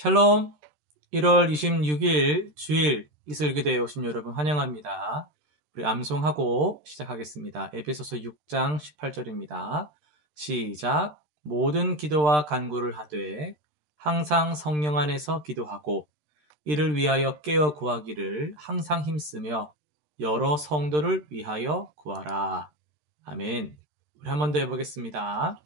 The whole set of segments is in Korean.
샬롬. 1월 26일 주일 이슬기대에 오신 여러분 환영합니다. 우리 암송하고 시작하겠습니다. 에베소서 6장 18절입니다. 시작. 모든 기도와 간구를 하되 항상 성령 안에서 기도하고 이를 위하여 깨어 구하기를 항상 힘쓰며 여러 성도를 위하여 구하라. 아멘. 우리 한 번 더 해보겠습니다.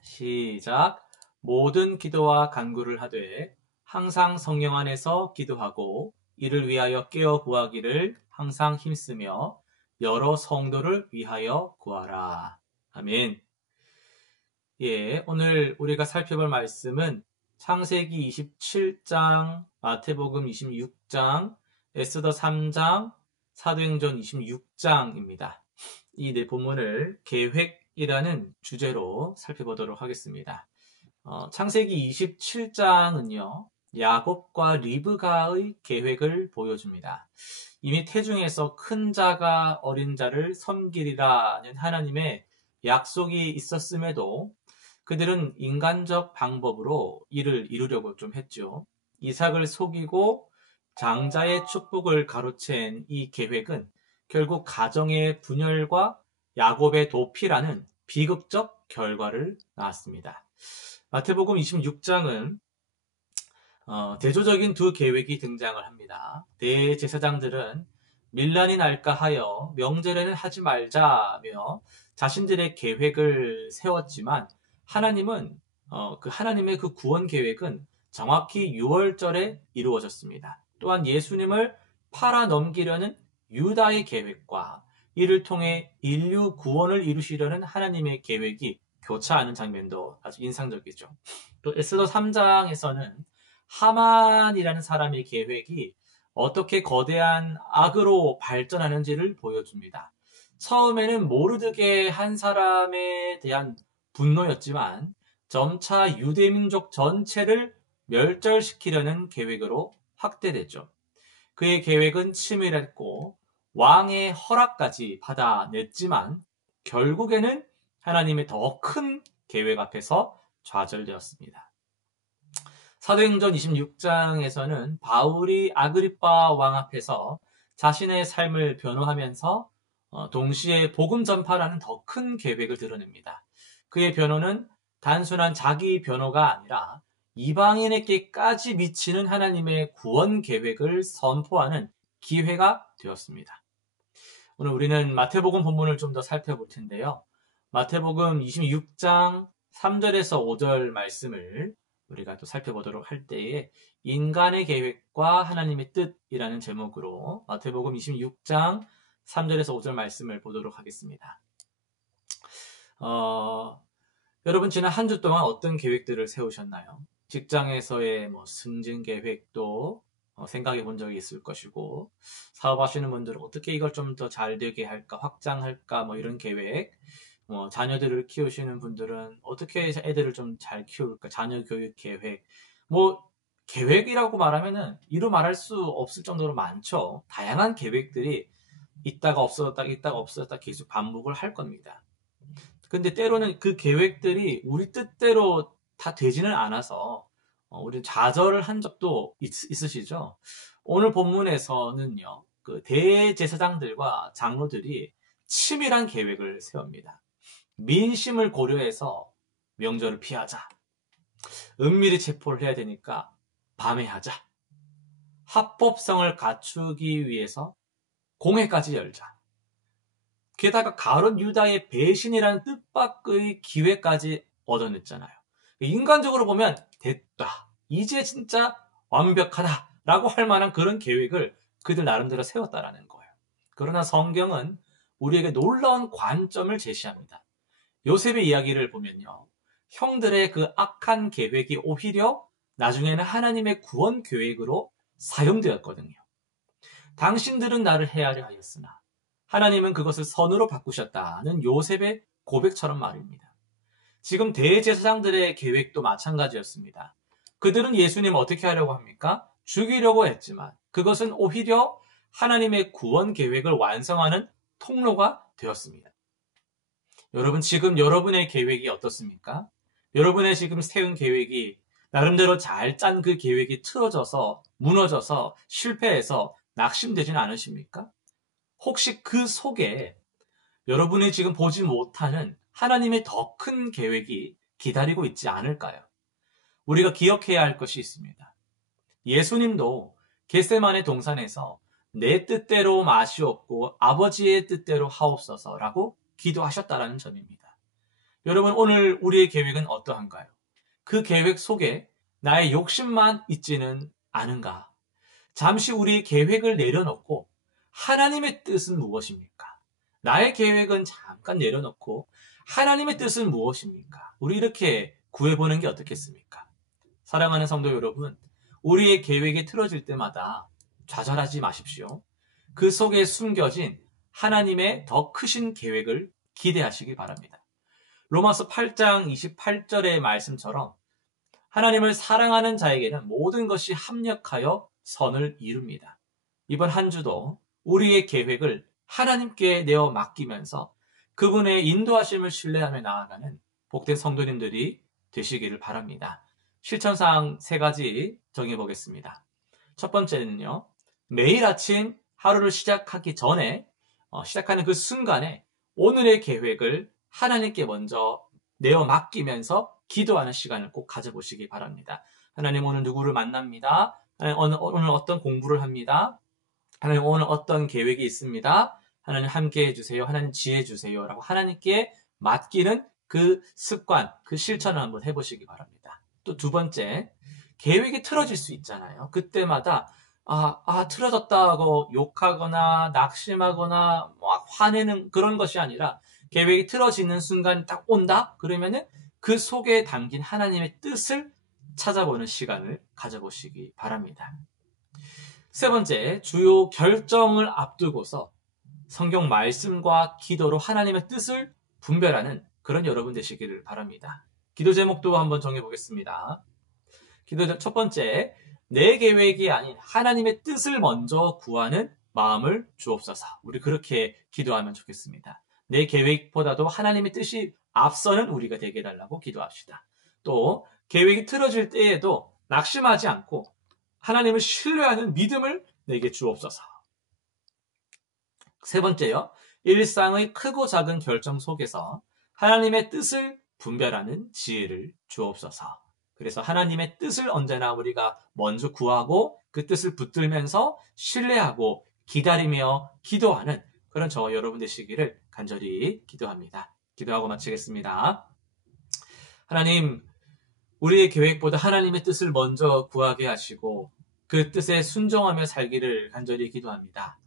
시작. 모든 기도와 간구를 하되 항상 성령 안에서 기도하고 이를 위하여 깨어 구하기를 항상 힘쓰며 여러 성도를 위하여 구하라. 아멘. 예, 오늘 우리가 살펴볼 말씀은 창세기 27장, 마태복음 26장, 에스더 3장, 사도행전 26장입니다. 이 네 본문을 계획이라는 주제로 살펴보도록 하겠습니다. 창세기 27장은요, 야곱과 리브가의 계획을 보여줍니다. 이미 태중에서 큰 자가 어린 자를 섬기리라는 하나님의 약속이 있었음에도 그들은 인간적 방법으로 이를 이루려고 좀 했죠. 이삭을 속이고 장자의 축복을 가로챈 이 계획은 결국 가정의 분열과 야곱의 도피라는 비극적 결과를 낳았습니다. 마태복음 26장은 대조적인 두 계획이 등장을 합니다. 대제사장들은 밀란이 날까 하여 명절에는 하지 말자며 자신들의 계획을 세웠지만 하나님은 하나님의 그 구원 계획은 정확히 6월절에 이루어졌습니다. 또한 예수님을 팔아 넘기려는 유다의 계획과 이를 통해 인류 구원을 이루시려는 하나님의 계획이 교차하는 장면도 아주 인상적이죠. 또 에스더 3장에서는 하만이라는 사람의 계획이 어떻게 거대한 악으로 발전하는지를 보여줍니다. 처음에는 모르드게 한 사람에 대한 분노였지만 점차 유대민족 전체를 멸절시키려는 계획으로 확대됐죠. 그의 계획은 치밀했고 왕의 허락까지 받아냈지만 결국에는 하나님의 더 큰 계획 앞에서 좌절되었습니다. 사도행전 26장에서는 바울이 아그리빠 왕 앞에서 자신의 삶을 변호하면서 동시에 복음 전파라는 더 큰 계획을 드러냅니다. 그의 변호는 단순한 자기 변호가 아니라 이방인에게까지 미치는 하나님의 구원 계획을 선포하는 기회가 되었습니다. 오늘 우리는 마태복음 본문을 좀 더 살펴볼 텐데요. 마태복음 26장 3절에서 5절 말씀을 우리가 또 살펴보도록 할 때에 인간의 계획과 하나님의 뜻이라는 제목으로 마태복음 26장 3절에서 5절 말씀을 보도록 하겠습니다. 여러분 지난 한 주 동안 어떤 계획들을 세우셨나요? 직장에서의 승진 계획도 생각해 본 적이 있을 것이고, 사업하시는 분들은 어떻게 이걸 좀 더 잘 되게 할까, 확장할까, 이런 계획, 자녀들을 키우시는 분들은 어떻게 해서 애들을 좀 잘 키울까, 자녀 교육 계획, 계획이라고 말하면은 이루 말할 수 없을 정도로 많죠. 다양한 계획들이 있다가 없어졌다 계속 반복을 할 겁니다. 근데 때로는 그 계획들이 우리 뜻대로 다 되지는 않아서 우리 좌절을 한 적도 있으시죠? 오늘 본문에서는요, 그 대제사장들과 장로들이 치밀한 계획을 세웁니다. 민심을 고려해서 명절을 피하자. 은밀히 체포를 해야 되니까 밤에 하자. 합법성을 갖추기 위해서 공회까지 열자. 게다가 가룟 유다의 배신이라는 뜻밖의 기회까지 얻어냈잖아요. 인간적으로 보면 됐다. 이제 진짜 완벽하다. 라고 할 만한 그런 계획을 그들 나름대로 세웠다라는 거예요. 그러나 성경은 우리에게 놀라운 관점을 제시합니다. 요셉의 이야기를 보면요. 형들의 그 악한 계획이 오히려 나중에는 하나님의 구원 계획으로 사용되었거든요. 당신들은 나를 헤아려 하였으나 하나님은 그것을 선으로 바꾸셨다는 요셉의 고백처럼 말입니다. 지금 대제사장들의 계획도 마찬가지였습니다. 그들은 예수님 어떻게 하려고 합니까? 죽이려고 했지만 그것은 오히려 하나님의 구원 계획을 완성하는 통로가 되었습니다. 여러분 지금 여러분의 계획이 어떻습니까? 여러분의 지금 세운 계획이 나름대로 잘 짠 그 계획이 틀어져서 무너져서 실패해서 낙심되지는 않으십니까? 혹시 그 속에 여러분이 지금 보지 못하는 하나님의 더 큰 계획이 기다리고 있지 않을까요? 우리가 기억해야 할 것이 있습니다. 예수님도 겟세마네 동산에서 내 뜻대로 마시옵고 아버지의 뜻대로 하옵소서라고 기도하셨다라는 점입니다. 여러분, 오늘 우리의 계획은 어떠한가요? 그 계획 속에 나의 욕심만 있지는 않은가? 잠시 우리의 계획을 내려놓고 하나님의 뜻은 무엇입니까? 나의 계획은 잠깐 내려놓고 하나님의 뜻은 무엇입니까? 우리 이렇게 구해보는 게 어떻겠습니까? 사랑하는 성도 여러분, 우리의 계획이 틀어질 때마다 좌절하지 마십시오. 그 속에 숨겨진 하나님의 더 크신 계획을 기대하시기 바랍니다. 로마서 8장 28절의 말씀처럼 하나님을 사랑하는 자에게는 모든 것이 합력하여 선을 이룹니다. 이번 한 주도 우리의 계획을 하나님께 내어 맡기면서 그분의 인도하심을 신뢰하며 나아가는 복된 성도님들이 되시기를 바랍니다. 실천사항 3가지 정해보겠습니다. 첫 번째는요, 매일 아침 하루를 시작하기 전에 시작하는 그 순간에 오늘의 계획을 하나님께 먼저 내어 맡기면서 기도하는 시간을 꼭 가져보시기 바랍니다. 하나님, 오늘 누구를 만납니다. 하나님, 오늘 어떤 공부를 합니다. 하나님, 오늘 어떤 계획이 있습니다. 하나님 함께 해주세요. 하나님 지혜 주세요. 라고 하나님께 맡기는 그 습관, 그 실천을 한번 해보시기 바랍니다. 또 두 번째, 계획이 틀어질 수 있잖아요. 그때마다 틀어졌다고 욕하거나 낙심하거나 화내는 그런 것이 아니라 계획이 틀어지는 순간이 딱 온다? 그러면은 그 속에 담긴 하나님의 뜻을 찾아보는 시간을 가져보시기 바랍니다. 세 번째, 주요 결정을 앞두고서 성경 말씀과 기도로 하나님의 뜻을 분별하는 그런 여러분 되시기를 바랍니다. 기도 제목도 한번 정해보겠습니다. 기도 첫 번째, 내 계획이 아닌 하나님의 뜻을 먼저 구하는 마음을 주옵소서. 우리 그렇게 기도하면 좋겠습니다. 내 계획보다도 하나님의 뜻이 앞서는 우리가 되게 해달라고 기도합시다. 또 계획이 틀어질 때에도 낙심하지 않고 하나님을 신뢰하는 믿음을 내게 주옵소서. 세 번째요, 일상의 크고 작은 결정 속에서 하나님의 뜻을 분별하는 지혜를 주옵소서. 그래서 하나님의 뜻을 언제나 우리가 먼저 구하고 그 뜻을 붙들면서 신뢰하고 기다리며 기도하는 그런 저와 여러분 되시기를 간절히 기도합니다. 기도하고 마치겠습니다. 하나님, 우리의 계획보다 하나님의 뜻을 먼저 구하게 하시고 그 뜻에 순종하며 살기를 간절히 기도합니다.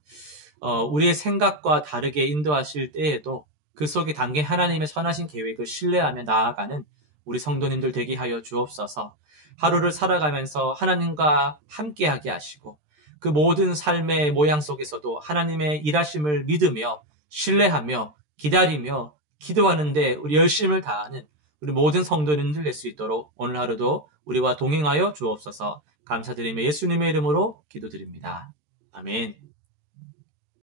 우리의 생각과 다르게 인도하실 때에도 그 속에 담긴 하나님의 선하신 계획을 신뢰하며 나아가는 우리 성도님들 되게 하여 주옵소서. 하루를 살아가면서 하나님과 함께하게 하시고 그 모든 삶의 모양 속에서도 하나님의 일하심을 믿으며 신뢰하며 기다리며 기도하는데 우리 열심을 다하는 우리 모든 성도님들 될 수 있도록 오늘 하루도 우리와 동행하여 주옵소서. 감사드리며 예수님의 이름으로 기도드립니다. 아멘.